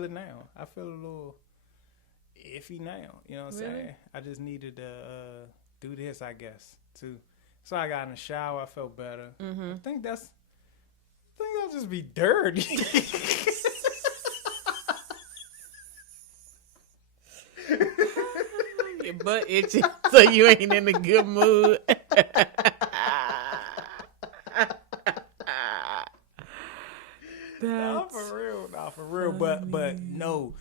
feel it now. I feel a little iffy now. You know what I'm Really? saying? I just needed to do this, I guess, too. So I got in the shower. I felt better. Mm-hmm. I think I'll just be dirty. Your butt itching, so you ain't in a good mood. Nah, That's for real. Nah, for real. But funny. no.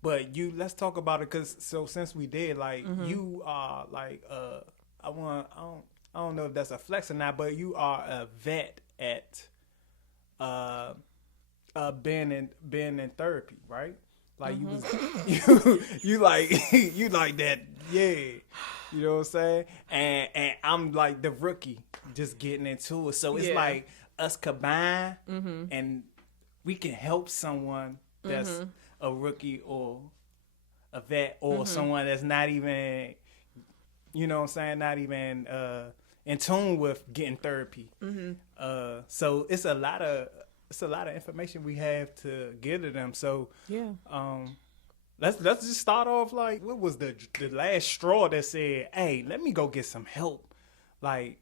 But you, let's talk about it, cause so since we did, like Mm-hmm. you are like I don't know if that's a flex or not, but you are a vet at uh being in therapy, right? Like you was you like you like that, yeah. You know what I'm saying? And I'm like the rookie just getting into it. So it's Yeah. like us combined Mm-hmm. and we can help someone that's Mm-hmm. a rookie or a vet or Mm-hmm. someone that's not even, you know what I'm saying, not even in tune with getting therapy. Mm-hmm. So it's a lot of information we have to give to them. So Yeah. um, let's just start off like what was the last straw that said, "Hey, let me go get some help." Like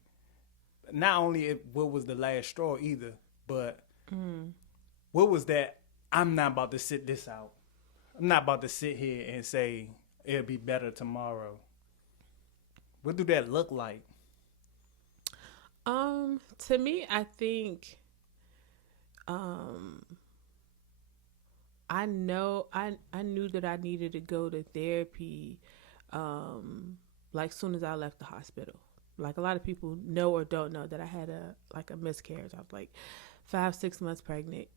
not only what was the last straw either, but Mm. what was that? I'm not about to sit this out. I'm not about to sit here and say it'll be better tomorrow. What do that look like? To me, I think um I knew that I needed to go to therapy like soon as I left the hospital. Like a lot of people know or don't know that I had a miscarriage. I was like 5 6 months pregnant,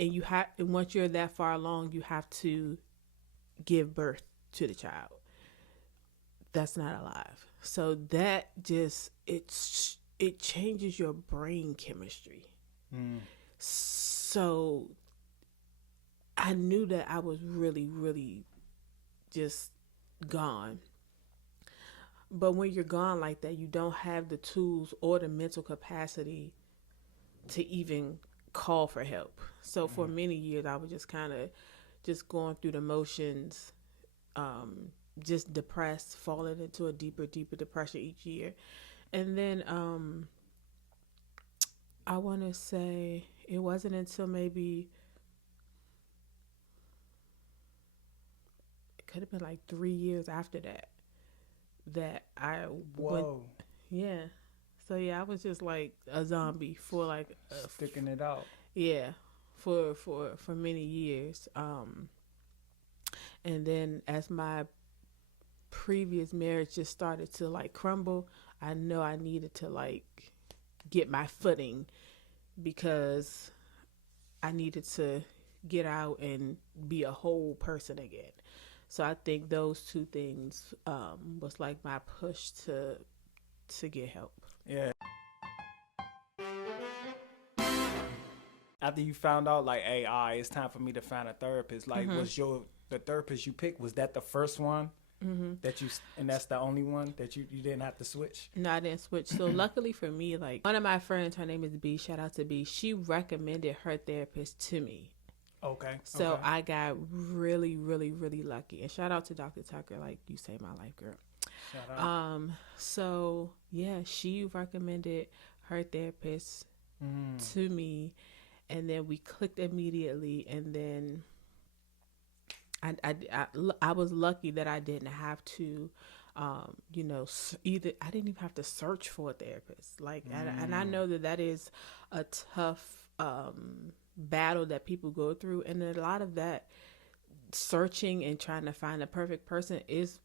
and you have and once you're that far along, you have to give birth to the child that's not alive. So that just it changes your brain chemistry. Mm. So I knew that I was really, really just gone. But when you're gone like that, you don't have the tools or the mental capacity to even call for help. So for many years, I was just kind of just going through the motions, um, just depressed, falling into a deeper, deeper depression each year. And then I want to say it wasn't until maybe it could have been like 3 years after that that I went. Whoa, Yeah. So yeah, I was just like a zombie for like sticking it out. yeah, for many years. And then as my previous marriage just started to like crumble, I know I needed to like get my footing because I needed to get out and be a whole person again. So I think those two things was like my push to get help. Yeah. After you found out, like, hey, all right, it's time for me to find a therapist. Like, Mm-hmm. was the therapist you picked? Was that the first one Mm-hmm. that you, and that's the only one that you didn't have to switch? No, I didn't switch. So luckily for me, like one of my friends, her name is B. Shout out to B. She recommended her therapist to me. Okay. So Okay. I got really, really, really lucky. And shout out to Dr. Tucker, like you saved my life, girl. Shout out. So yeah, she recommended her therapist Mm. to me, and then we clicked immediately. And then I was lucky that I didn't have to, either I didn't even have to search for a therapist. Like, and I Mm. know that that is a tough battle that people go through, and a lot of that searching and trying to find a perfect person is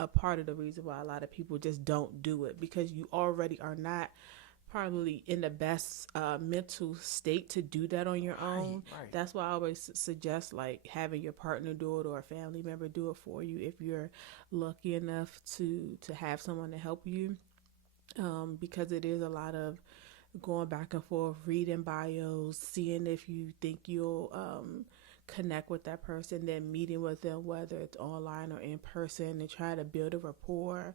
a part of the reason why a lot of people just don't do it because you already are not probably in the best mental state to do that on your Right. own. Right. That's why I always suggest like having your partner do it or a family member do it for you if you're lucky enough to have someone to help you. Because it is a lot of going back and forth, reading bios, seeing if you think you'll connect with that person, then meeting with them, whether it's online or in person, and try to build a rapport.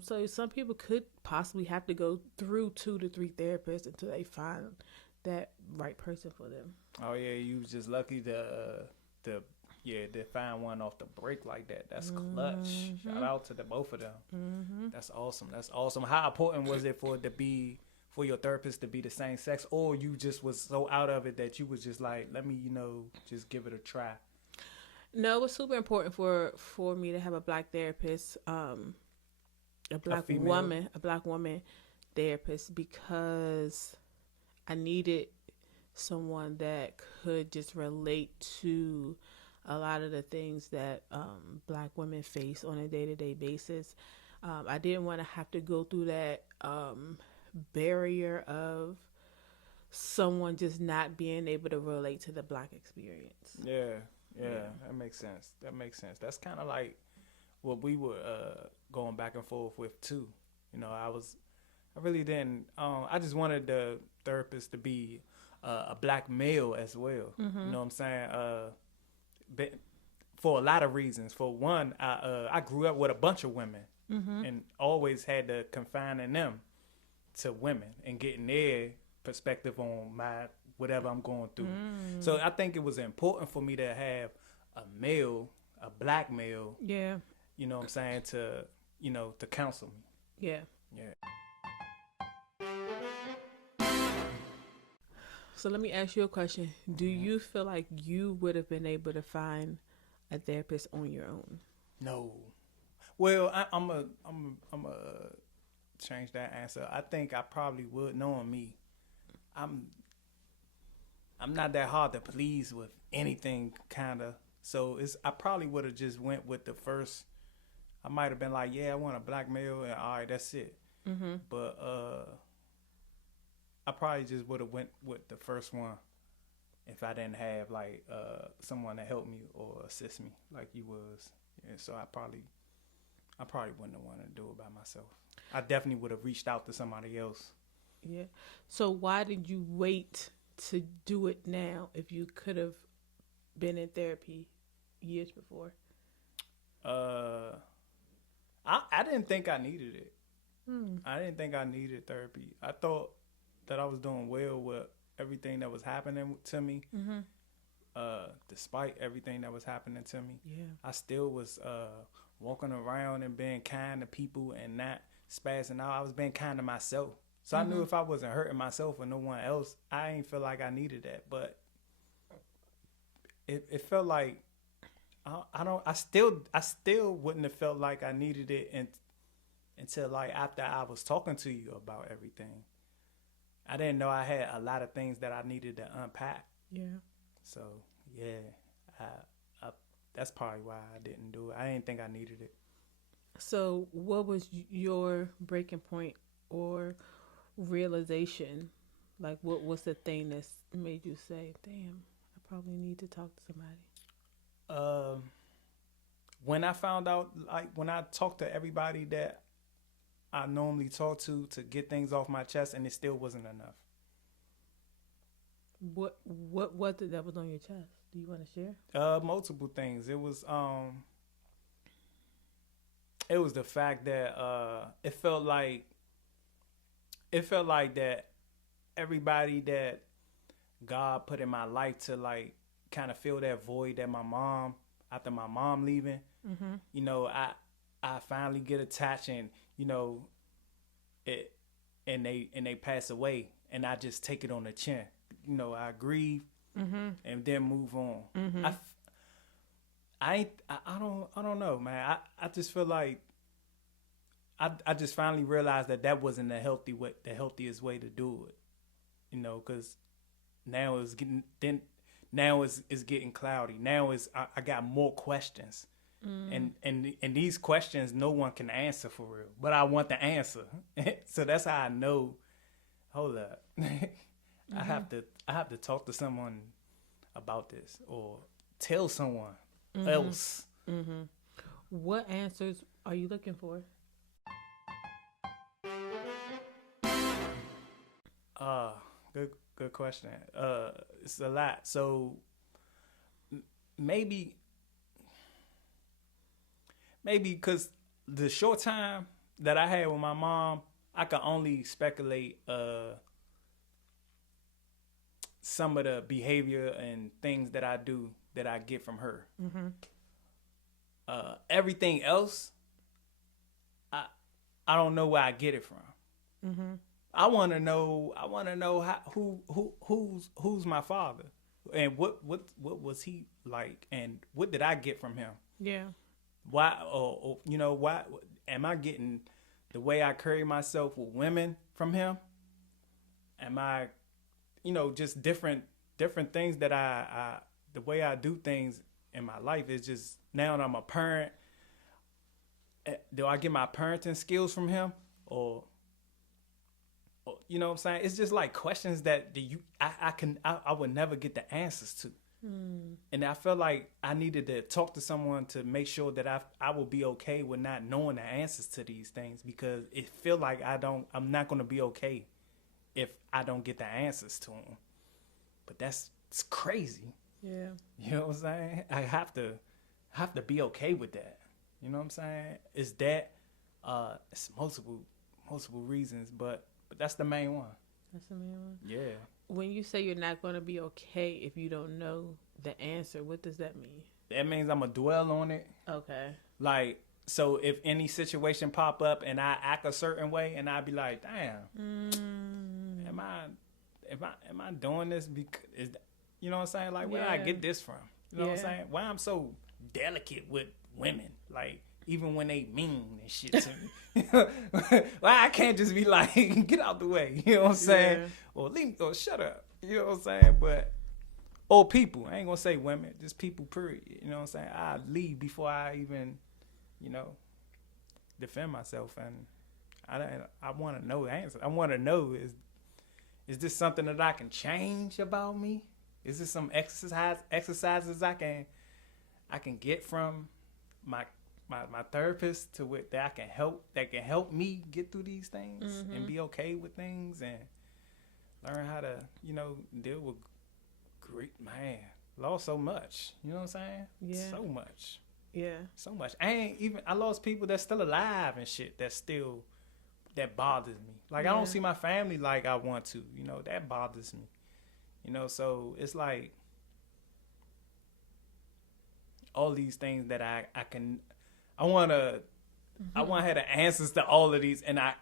So some people could possibly have to go through 2 to 3 therapists until they find that right person for them. Oh yeah, you was just lucky to find one off the break like that. That's clutch. Shout out to the both of them. That's awesome. That's awesome. How important was it for it to be for your therapist to be the same sex, or you just was so out of it that you was just like, let me, just give it a try? No, it was super important for me to have a black therapist, a black woman therapist, because I needed someone that could just relate to a lot of the things that black women face on a day-to-day basis. I didn't want to have to go through that barrier of someone just not being able to relate to the black experience. Yeah, that makes sense. That's kind of like what we were going back and forth with too. I really didn't. I just wanted the therapist to be a black male as well. You know what I'm saying? For a lot of reasons. For one, I grew up with a bunch of women and always had to confine them to women and getting their perspective on my whatever I'm going through. So I think it was important for me to have a black male. Yeah. You know what I'm saying, to counsel me. Yeah. Yeah. So let me ask you a question. Do you feel like you would have been able to find a therapist on your own? No. Well, I'm a change that answer. I think I probably would, knowing me. I'm not that hard to please with anything, kinda. So I probably would have just went with the first. I might have been like, yeah, I want a black male, and all right, that's it. But I probably just would have went with the first one if I didn't have like someone to help me or assist me like you was. Yeah, so I probably wouldn't have wanted to do it by myself. I definitely would have reached out to somebody else. Yeah. So why did you wait to do it now if you could have been in therapy years before? I didn't think I needed it. I didn't think I needed therapy. I thought that I was doing well with everything that was happening to me. Despite everything that was happening to me, I still was walking around and being kind to people and not spazzing out. I was being kind to myself. So I knew if I wasn't hurting myself or no one else, I ain't feel like I needed that. But it felt like I still wouldn't have felt like I needed it until like after I was talking to you about everything. I didn't know I had a lot of things that I needed to unpack. Yeah. So yeah, I that's probably why I didn't do it. I didn't think I needed it. So what was your breaking point or realization? Like, what was the thing that made you say, damn, I probably need to talk to somebody? When I found out, like when I talked to everybody that I normally talk to get things off my chest, and it still wasn't enough. What was it that was on your chest? Do you want to share? Multiple things. It was the fact that it felt like that everybody that God put in my life to like kind of fill that void that after my mom leaving, I finally get attached and and they pass away, and I just take it on the chin. I grieve and then move on. I don't know, man. I just feel like I just finally realized that wasn't the healthiest way to do it. Because now it's getting cloudy. Now I got more questions. And these questions no one can answer for real, but I want the answer. So that's how I know, hold up. I have to talk to someone about this or tell someone else. What answers are you looking for? Good question. It's a lot. So maybe because the short time that I had with my mom, I could only speculate some of the behavior and things that I do that I get from her. Mm-hmm. Everything else, I don't know where I get it from. Mm-hmm. I want to know how who's my father, and what was he like, and what did I get from him? Yeah. Why, or why am I getting the way I carry myself with women from him? Am I, just different things that I the way I do things in my life is just, now that I'm a parent, do I get my parenting skills from him, or you know what I'm saying? It's just like questions that I would never get the answers to. And I felt like I needed to talk to someone to make sure that I will be okay with not knowing the answers to these things, because it feel like I'm not going to be okay if I don't get the answers to them. But it's crazy. Yeah. You know what I'm saying? I have to be okay with that. You know what I'm saying? It's that it's multiple reasons, but that's the main one. That's the main one. Yeah. When you say you're not going to be okay if you don't know the answer, what does that mean? That means I'm going to dwell on it. Okay. Like, so if any situation pop up and I act a certain way, and I be like, damn, am I doing this because, you know what I'm saying? Like, where did I get this from? You know what I'm saying? Why I'm so delicate with women, like, even when they mean and shit to me. Why I can't just be like, get out the way, you know what I'm saying? Yeah. Or leave, or shut up, you know what I'm saying? But, or people, I ain't gonna say women, just people, period, you know what I'm saying? I leave before I even, defend myself, and I want to know the answer. I want to know, is this something that I can change about me? Is this some exercises I can get from my therapist to what that can help me get through these things and be okay with things and learn how to, deal with grief. Man, lost so much. You know what I'm saying? Yeah. So much. Yeah. So much. I lost people that's still alive and shit that bothers me. Like, I don't see my family like I want to, that bothers me. So it's like all these things that I want to have the answers to all of these, and I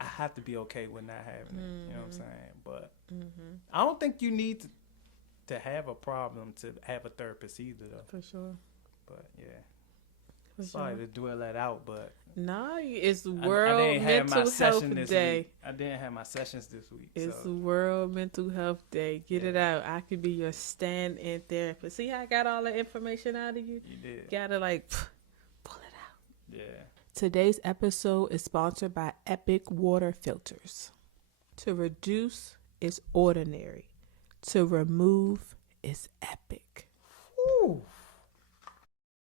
have to be okay with not having it. You know what I'm saying? But I don't think you need to have a problem to have a therapist either, though. For sure. But yeah, sorry to dwell that out, but no, it's I World didn't have my Mental Health session this Day. week. I didn't have my sessions this week. It's so. World Mental Health Day. Get it out. I could be your stand-in therapist. See how I got all the information out of you? You did. Gotta pull it out. Yeah. Today's episode is sponsored by Epic Water Filters. To reduce is ordinary. To remove is epic. Woo.